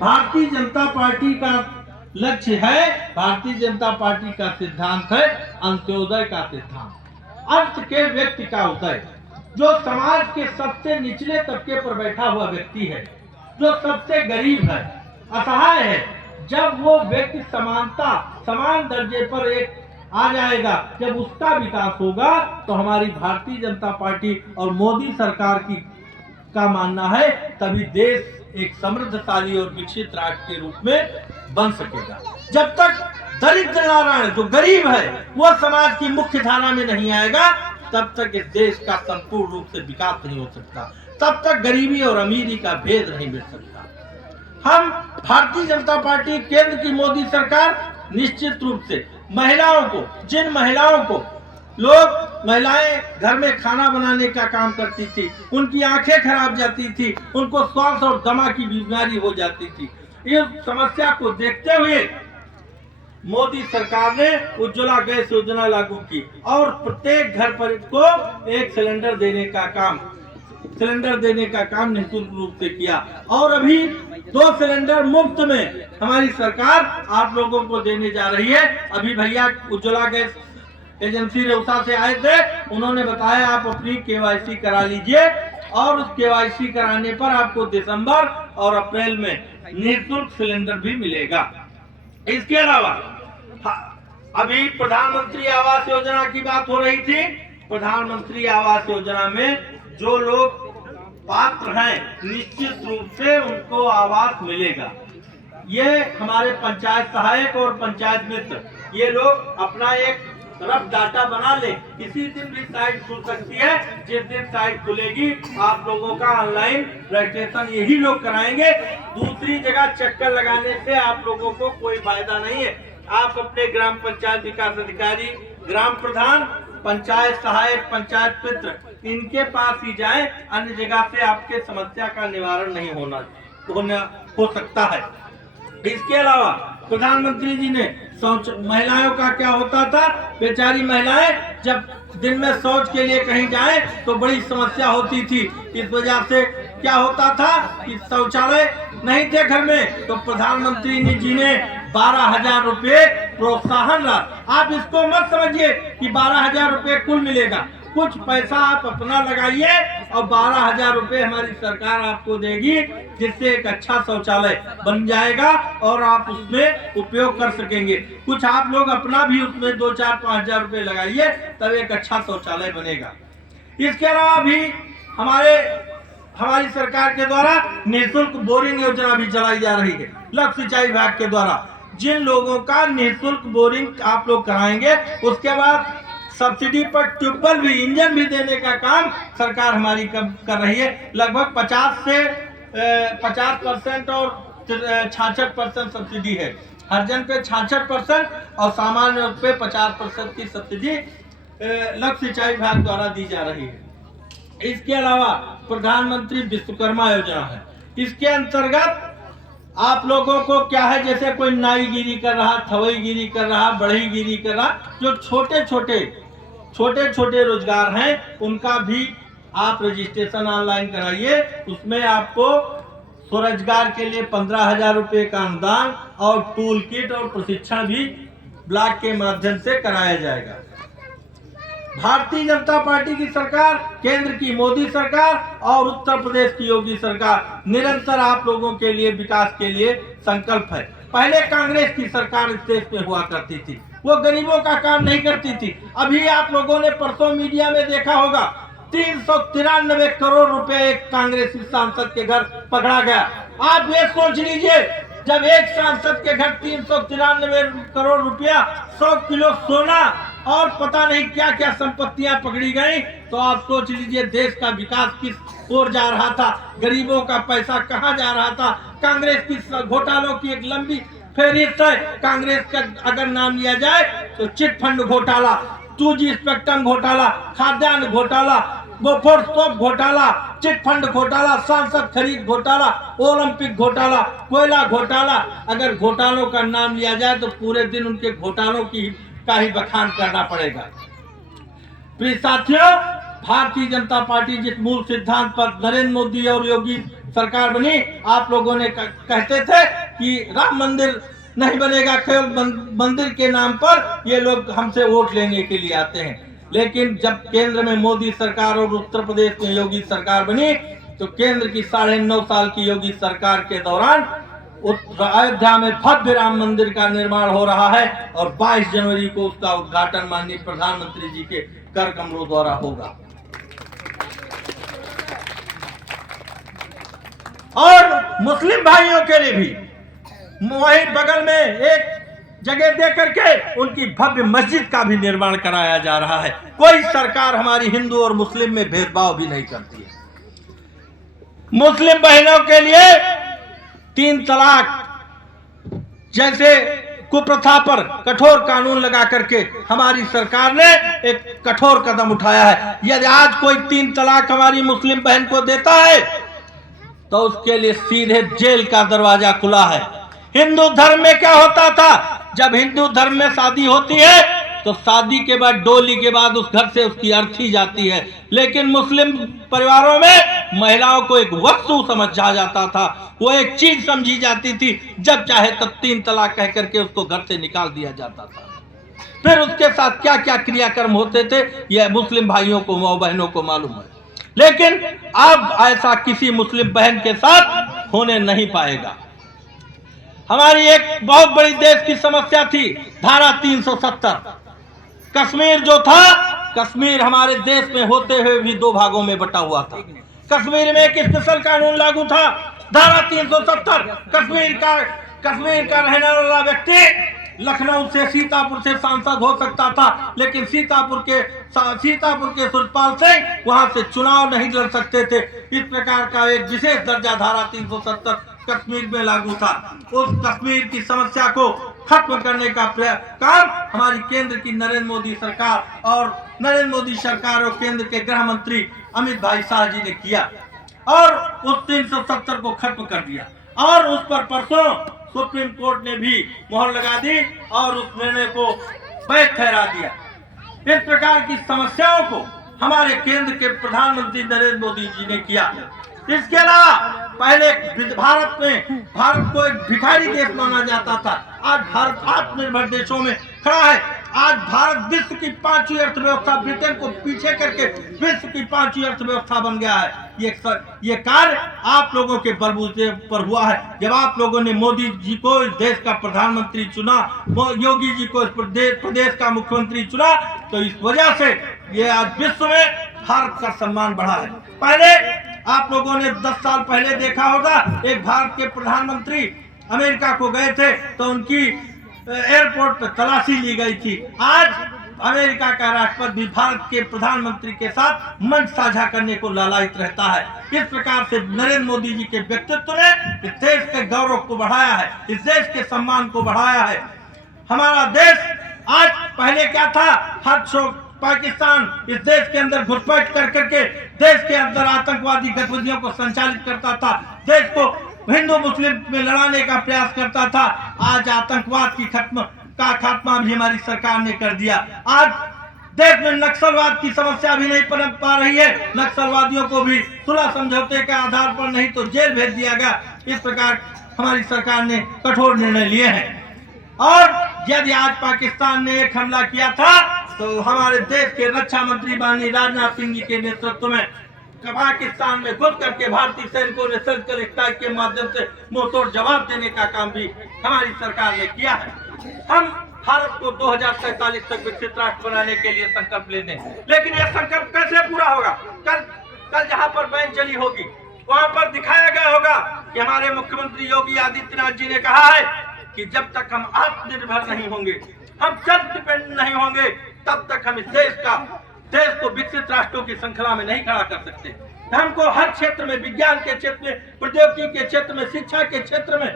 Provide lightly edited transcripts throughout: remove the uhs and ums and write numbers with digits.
Bharatiya Janata party का लक्ष्य है, भारतीय जनता पार्टी का सिद्धांत है अंत्योदय का सिद्धांत, अंत के व्यक्ति का उदय। जो समाज के सबसे निचले तबके पर बैठा हुआ व्यक्ति है, जो सबसे गरीब है, असहाय है, जब वो व्यक्ति समानता, समान दर्जे पर एक आ जाएगा, जब उसका विकास होगा, तो हमारी भारतीय जनता पार्टी और मोदी सरकार की का मानना है तभी देश एक समृद्धशाली और विकसित राष्ट्र के रूप में बन सकेगा। जब तक दरिद्र नारायण जो गरीब है वो समाज की मुख्य धारा में नहीं आएगा, तब तक इस देश का संपूर्ण रूप से विकास नहीं हो सकता, तब तक गरीबी और अमीरी का भेद नहीं मिल सकता। हम भारतीय जनता पार्टी, केंद्र की मोदी सरकार निश्चित रूप से महिलाओं को, जिन महिलाओं को महिलाएं घर में खाना बनाने का काम करती थी, उनकी आंखें खराब जाती थी, उनको श्वास और दमा की बीमारी हो जाती थी, इस समस्या को देखते हुए मोदी सरकार ने उज्ज्वला गैस योजना लागू की और प्रत्येक घर पर को एक सिलेंडर देने का काम निःशुल्क रूप से किया। और अभी 2 सिलेंडर मुफ्त में हमारी सरकार आप लोगों को देने जा रही है। अभी भैया उज्ज्वला गैस एजेंसी रेउसा से आए थे, उन्होंने बताया आप अपनी केवाईसी करा लीजिए और उस केवाईसी कराने पर आपको दिसंबर और अप्रैल में निःशुल्क सिलेंडर भी मिलेगा। इसके अलावा अभी प्रधानमंत्री आवास योजना की बात हो रही थी। प्रधानमंत्री आवास योजना में जो लोग पात्र हैं निश्चित रूप से उनको आवास मिलेगा। ये हमारे पंचायत सहायक और पंचायत मित्र ये लोग अपना एक रफ डाटा बना ले, किसी दिन भी साइट खुल सकती है। जिस दिन साइट खुलेगी आप लोगों का ऑनलाइन रजिस्ट्रेशन यही लोग कराएंगे। दूसरी जगह चक्कर लगाने से आप लोगों को कोई फायदा नहीं है। आप अपने ग्राम पंचायत विकास अधिकारी, ग्राम प्रधान, पंचायत सहायक, पंचायत मित्र इनके पास ही जाएं, अन्य जगह से आपके समस्या का निवारण नहीं हो सकता है। इसके अलावा प्रधानमंत्री जी ने महिलाओं का क्या होता था, बेचारी महिलाएं जब दिन में शौच के लिए कहीं जाए तो बड़ी समस्या होती थी। इस वजह से क्या होता था कि शौचालय नहीं थे घर में, तो प्रधानमंत्री जी ने 12,000 रुपए प्रोत्साहन राशि, आप इसको मत समझिए कि 12,000 रुपए कुल मिलेगा, कुछ पैसा आप अपना लगाइए और 12,000 रुपए हमारी सरकार आपको देगी, जिससे एक अच्छा शौचालय बन जाएगा और आप उसमें उपयोग कर सकेंगे। कुछ आप लोग अपना भी उसमें 2, 4, 5,000 रुपए लगाइए, तब एक अच्छा शौचालय बनेगा। इसके अलावा भी हमारी सरकार के द्वारा निःशुल्क बोरिंग योजना भी चलाई जा रही है। लक्ष्य सिंचाई विभाग के द्वारा जिन लोगों का निःशुल्क बोरिंग आप लोग कराएंगे, उसके बाद सब्सिडी पर ट्यूबवेल भी, इंजन भी देने का काम सरकार हमारी कर रही है। लगभग 50% और 66% सब्सिडी है। हर जन पे 66% और सामान्य पे 50% की सब्सिडी लक्ष्य सिंचाई विभाग द्वारा दी जा रही है। इसके अलावा प्रधानमंत्री विश्वकर्मा योजना है। इसके अंतर्गत आप लोगों को क्या है, जैसे कोई नाईगिरी कर रहा, थवईगिरी कर रहा, बढ़ईगिरी कर रहा, जो छोटे छोटे रोजगार हैं उनका भी आप रजिस्ट्रेशन ऑनलाइन कराइए। उसमें आपको स्वरोजगार के लिए 15,000 रुपए का अनुदान और टूल किट और प्रशिक्षण भी ब्लॉक के माध्यम से कराया जाएगा। भारतीय जनता पार्टी की सरकार, केंद्र की मोदी सरकार और उत्तर प्रदेश की योगी सरकार निरंतर आप लोगों के लिए विकास के लिए संकल्प है। पहले कांग्रेस की सरकार इस देश में हुआ करती थी, वो गरीबों का काम नहीं करती थी। अभी आप लोगों ने परसों मीडिया में देखा होगा 393 करोड़ रुपए एक कांग्रेसी सांसद के घर पकड़ा गया। आप ये सोच लीजिए, जब एक सांसद के घर 393 करोड़ रुपया, 100 किलो सोना और पता नहीं क्या क्या संपत्तियां पकड़ी गई, तो आप सोच लीजिए देश का विकास किस ओर जा रहा था, गरीबों का पैसा कहां जा रहा था। कांग्रेस की घोटालों की एक लंबी फेहरिस्त है। कांग्रेस का अगर नाम लिया जाए तो चिट फंड घोटाला, 2G स्पेक्ट्रम घोटाला, खाद्यान्न घोटाला, बोफोर्स तोप घोटाला, चिट फंड घोटाला, सांसद खरीद घोटाला, ओलंपिक घोटाला, कोयला घोटाला। अगर घोटालों का नाम लिया जाए तो पूरे दिन उनके घोटालों का ही बखान करना पड़ेगा। प्रिय साथियों, भारतीय जनता पार्टी जिस मूल सिद्धांत पर नरेंद्र मोदी और योगी सरकार बनी, आप लोगों ने कहते थे कि राम मंदिर नहीं बनेगा, केवल मंदिर के नाम पर ये लोग हमसे वोट लेने के लिए आते हैं। लेकिन जब केंद्र में मोदी सरकार और उत्तर प्रदेश में योगी सरकार बनी, तो केंद्र की 9.5 साल की योगी सरकार के दौरान अयोध्या में भव्य राम मंदिर का निर्माण हो रहा है और 22 जनवरी को उसका उद्घाटन माननीय प्रधानमंत्री जी के कर कमलों द्वारा होगा। और मुस्लिम भाइयों के लिए भी वहीं बगल में एक जगह दे करके उनकी भव्य मस्जिद का भी निर्माण कराया जा रहा है। कोई सरकार हमारी हिंदू और मुस्लिम में भेदभाव भी नहीं करती है। मुस्लिम बहनों के लिए 3 तलाक जैसे कुप्रथा पर कठोर कानून लगा करके हमारी सरकार ने एक कठोर कदम उठाया है। यदि आज कोई 3 तलाक हमारी मुस्लिम बहन को देता है तो उसके लिए सीधे जेल का दरवाजा खुला है। हिंदू धर्म में क्या होता था, जब हिंदू धर्म में शादी होती है तो शादी के बाद डोली के बाद उस घर से उसकी अर्थी जाती है, लेकिन मुस्लिम परिवारों में महिलाओं को एक वस्तु समझा जाता था, वो एक चीज समझी जाती थी। जब चाहे तब 3 तलाक कह करके उसको घर से निकाल दिया जाता था। फिर उसके साथ क्या क्या क्रियाक्रम होते थे यह मुस्लिम भाइयों को, माँ बहनों को मालूम है। लेकिन अब ऐसा किसी मुस्लिम बहन के साथ होने नहीं पाएगा। हमारी एक बहुत बड़ी देश की समस्या थी धारा 370। कश्मीर जो था, कश्मीर हमारे देश में होते हुए भी 2 भागों में बटा हुआ था। कश्मीर में एक स्पेशल कानून लागू था, धारा 370। कश्मीर का रहने वाला व्यक्ति लखनऊ से, सीतापुर से सांसद हो सकता था, लेकिन सीतापुर के सुरपाल सिंह वहां से चुनाव नहीं लड़ सकते थे। इस प्रकार का एक विशेष दर्जा धारा 370 कश्मीर में लागू था। उस कश्मीर की समस्या को खत्म करने का काम हमारी केंद्र की नरेंद्र मोदी सरकार और केंद्र के गृह मंत्री अमित भाई शाह जी ने किया और उस 370 को खत्म कर दिया। और उस पर परसों सुप्रीम कोर्ट ने भी मोहर लगा दी और उस निर्णय को वैध ठहरा दिया। इस प्रकार की समस्याओं को हमारे केंद्र के प्रधानमंत्री नरेंद्र मोदी जी ने किया। इसके अलावा पहले भारत को एक भिखारी देश माना जाता था, आज भारत आत्मनिर्भर देशों में खड़ा है। आज भारत विश्व की 5वीं अर्थव्यवस्था, ब्रिटेन को पीछे करके विश्व की 5वीं अर्थव्यवस्था बन गया है। ये कार्य आप लोगों के बलबूते पर हुआ है। जब आप लोगों ने मोदी जी को इस देश का प्रधानमंत्री चुना, योगी जी को इस प्रदेश का मुख्यमंत्री चुना, तो इस वजह से ये आज विश्व में भारत का सम्मान बढ़ा है। पहले आप लोगों ने 10 साल पहले देखा होगा, एक भारत के प्रधानमंत्री अमेरिका को गए थे तो उनकी एयरपोर्ट पर तलाशी ली गई थी। आज अमेरिका का राष्ट्रपति भी भारत के प्रधानमंत्री के साथ मंच साझा करने को लालायित रहता है। इस प्रकार से नरेंद्र मोदी जी के व्यक्तित्व ने इस देश के गौरव को बढ़ाया है, इस देश के सम्मान को बढ़ाया है। हमारा देश आज, पहले क्या था, हर पाकिस्तान इस देश के अंदर घुसपैठ कर करके देश के अंदर आतंकवादी गतिविधियों को संचालित करता था, देश को हिंदू मुस्लिम में लड़ाने का प्रयास करता था। आज आतंकवाद की खात्मा भी हमारी सरकार ने कर दिया। आज देश में नक्सलवाद की समस्या भी नहीं पनप पा रही है, नक्सलवादियों को भी सुलह समझौते के आधार पर नहीं तो जेल भेज दिया गया। इस प्रकार हमारी सरकार ने कठोर निर्णय लिए हैं। और यदि आज पाकिस्तान ने एक हमला किया था तो हमारे देश के रक्षा मंत्री माननीय राजनाथ सिंह जी के नेतृत्व में पाकिस्तान में घुस करके भारतीय सैनिकों ने सर्जिकल स्ट्राइक के माध्यम से मुंहतोड़ जवाब देने का काम भी हमारी सरकार ने किया है। हम भारत को 2047 तक विकसित राष्ट्र बनाने के लिए संकल्प लेते हैं, लेकिन यह संकल्प कैसे पूरा होगा? कल जहां पर बैन चली होगी वहां पर दिखाया गया होगा कि हमारे मुख्यमंत्री योगी आदित्यनाथ जी ने कहा है कि जब तक हम आत्मनिर्भर नहीं होंगे, हम सेल्फ डिपेंडेंट नहीं होंगे, तब तक हम इस देश को विकसित राष्ट्रों की श्रृंखला में नहीं खड़ा कर सकते। हमको हर क्षेत्र में, विज्ञान के क्षेत्र में, प्रौद्योगिकी के क्षेत्र में, शिक्षा के क्षेत्र में,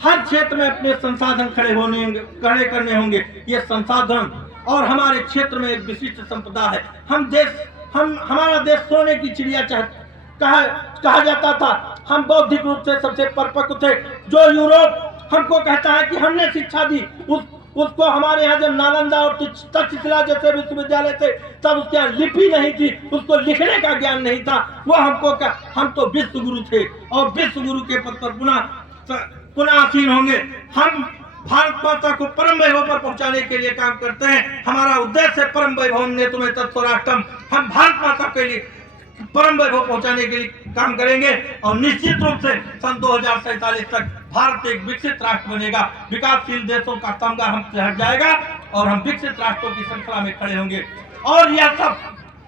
हर क्षेत्र में अपने संसाधन खड़े करने होंगे। ये संसाधन और हमारे क्षेत्र में एक विशिष्ट संपदा है। हमारा देश सोने की चिड़िया कहा जाता था। हम बौद्धिक रूप से सबसे परिपक्व थे। जो यूरोप हमको कहता है कि हमने शिक्षा दी, उसको हमारे यहाँ जब नालंदा और तक्षशिला जैसे विश्वविद्यालय थे तब उसके यहाँ लिपि नहीं थी, उसको लिखने का ज्ञान नहीं था। वो हम तो विश्व गुरु थे और विश्व गुरु के पद पर पुनः आसीन होंगे। हम भारत माता को परम वैभव पर पहुंचाने के लिए काम करते हैं। हमारा उद्देश्य है परम वैभव ने तुम्हें तत्स्वराष्ट्रम। हम भारत माता के लिए परम वैभव पहुंचाने के लिए काम करेंगे और निश्चित रूप से सन 2047 तक भारत एक विकसित राष्ट्र बनेगा। विकासशील देशों का तमगा हमसे हट जाएगा और हम विकसित राष्ट्रों की श्रृंखला में खड़े होंगे। और यह सब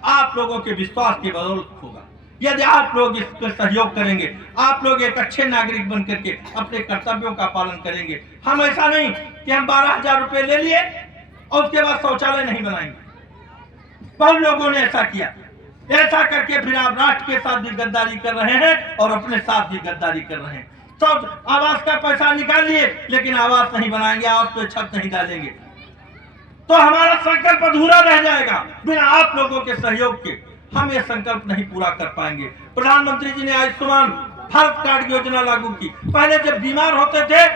आप लोगों के विश्वास की बदौलत होगा। यदि आप लोग इस पर सहयोग करेंगे, आप लोग एक अच्छे नागरिक बन करके अपने कर्तव्यों का पालन करेंगे। हम ऐसा नहीं कि हम 12,000 रुपए ले लिए और उसके बाद शौचालय नहीं बनाएंगे। बहुत लोगों ने ऐसा किया। ऐसा करके फिर आप राष्ट्र के साथ भी गद्दारी कर रहे हैं और अपने साथ भी गद्दारी कर रहे हैं। सब आवास का पैसा निकाल लिए लेकिन आवास नहीं बनाएंगे, आवास पे छत नहीं डालेंगे, तो हमारा संकल्प अधूरा रह जाएगा। बिना आप लोगों के सहयोग के हम ये संकल्प नहीं पूरा कर पाएंगे। प्रधानमंत्री जी ने आयुष्मान भारत कार्ड योजना लागू की। पहले जब बीमार होते थे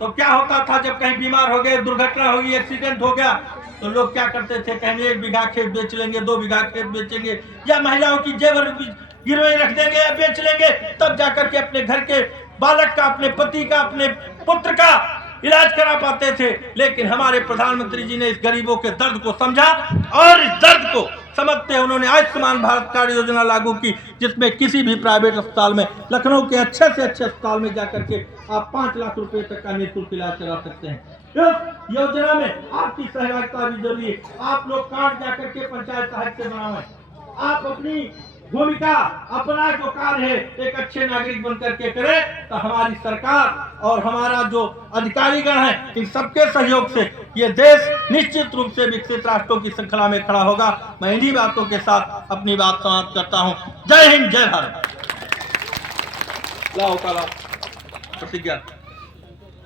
तो क्या होता था, जब कहीं बीमार हो गए, दुर्घटना हो गई, एक्सीडेंट हो गया, तो लोग क्या करते थे, कहीं 1 बीघा खेत बेच लेंगे, 2 बीघा खेत बेचेंगे या महिलाओं की जेवर गिरवी रख देंगे या बेच लेंगे, तब जाकर के अपने घर के बालक का, अपने पति का, अपने पुत्र का इलाज करा पाते थे। लेकिन हमारे प्रधानमंत्री जी ने इस गरीबों के दर्द को समझा और इस दर्द को समझते हुए उन्होंने आयुष्मान भारत कार्ड योजना लागू की, जिसमें किसी भी प्राइवेट अस्पताल में, लखनऊ के अच्छे से अच्छे अस्पताल में जाकर के आप 5 लाख रुपए तक का निःशुल्क इलाज करा सकते हैं। इस योजना में आपकी सहभागिता भी जरूरी है। आप लोग कार्ड जाकर के पंचायत सहायक से बनाएं। आप अपनी भूमिका, अपना जो कार्य है एक अच्छे नागरिक बन करके करें, तो हमारी सरकार और हमारा जो अधिकारीगण है, इन सबके सहयोग से ये देश निश्चित रूप से विकसित राष्ट्रों की श्रृंखला में खड़ा होगा। मैं इन्हीं बातों के साथ अपनी बात समाप्त करता हूँ। जय हिंद, जय भारत। लाओ काला प्रतिज्ञा।